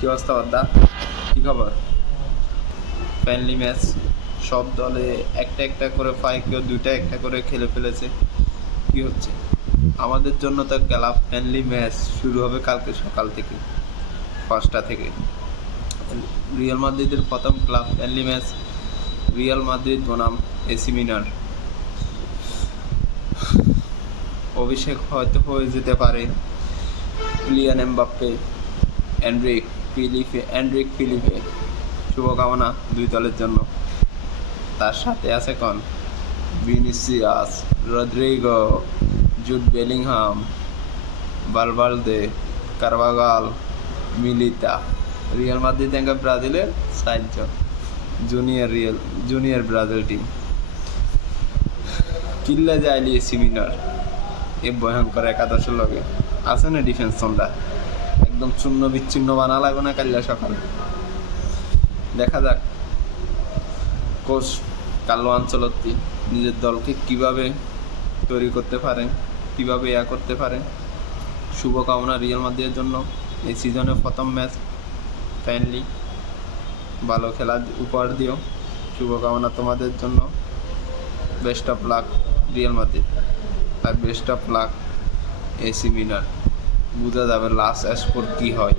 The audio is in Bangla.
কি অবস্থা বদ্দা? কি খবর? ফ্রেন্ডলি ম্যাচ, সব দলে একটা একটা করে পায়, কেউ দুইটা একটা করে খেলে ফেলেছে। কি হচ্ছে? আমাদের জন্য তো খেলা ফ্রেন্ডলি ম্যাচ শুরু হবে কালকে সকাল থেকে, 5টা থেকে। রিয়াল মাদ্রিদের প্রথম club friendly match, Real Madrid বনাম এসি মিলান। অভিষেক হয়তো হয়ে যেতে পারে কিলিয়ান এমবাপ্পে, এন্ড্রিক ফিলিপে। শুভকামনা দুই দলের জন্য। তার সাথে আছে Vinicius, Rodrygo, Jude Bellingham, Valverde, Carvajal, Militao. Real Madrid এঙ্গা ব্রাজিলের 4 জন জুনিয়র ব্রাজিল টিম। কিল্লা যাইলি সিমিনার এ ভয়ঙ্কর একাদশের লগে আছে না ডিফেন্স তোমরা একদম চূর্ণ বিচ্ছিন্ন বানা লাগবে না কাল্লা সকাল। দেখা যাক কোচ কার্লো আনচেলত্তি নিজের দলকে কিভাবে তৈরি করতে পারেন, কিভাবে করতে পারেন। শুভকামনা রিয়াল মাদ্রিদের জন্য। এই সিজনের প্রথম ম্যাচ ফ্রেন্ডলি, ভালো খেলা উপহার দিও। শুভকামনা তোমাদের জন্য। Best of luck Real Madrid, আর best of luck AC Milan. বোঝা যাবে লাস্ট স্কোর কী হয়।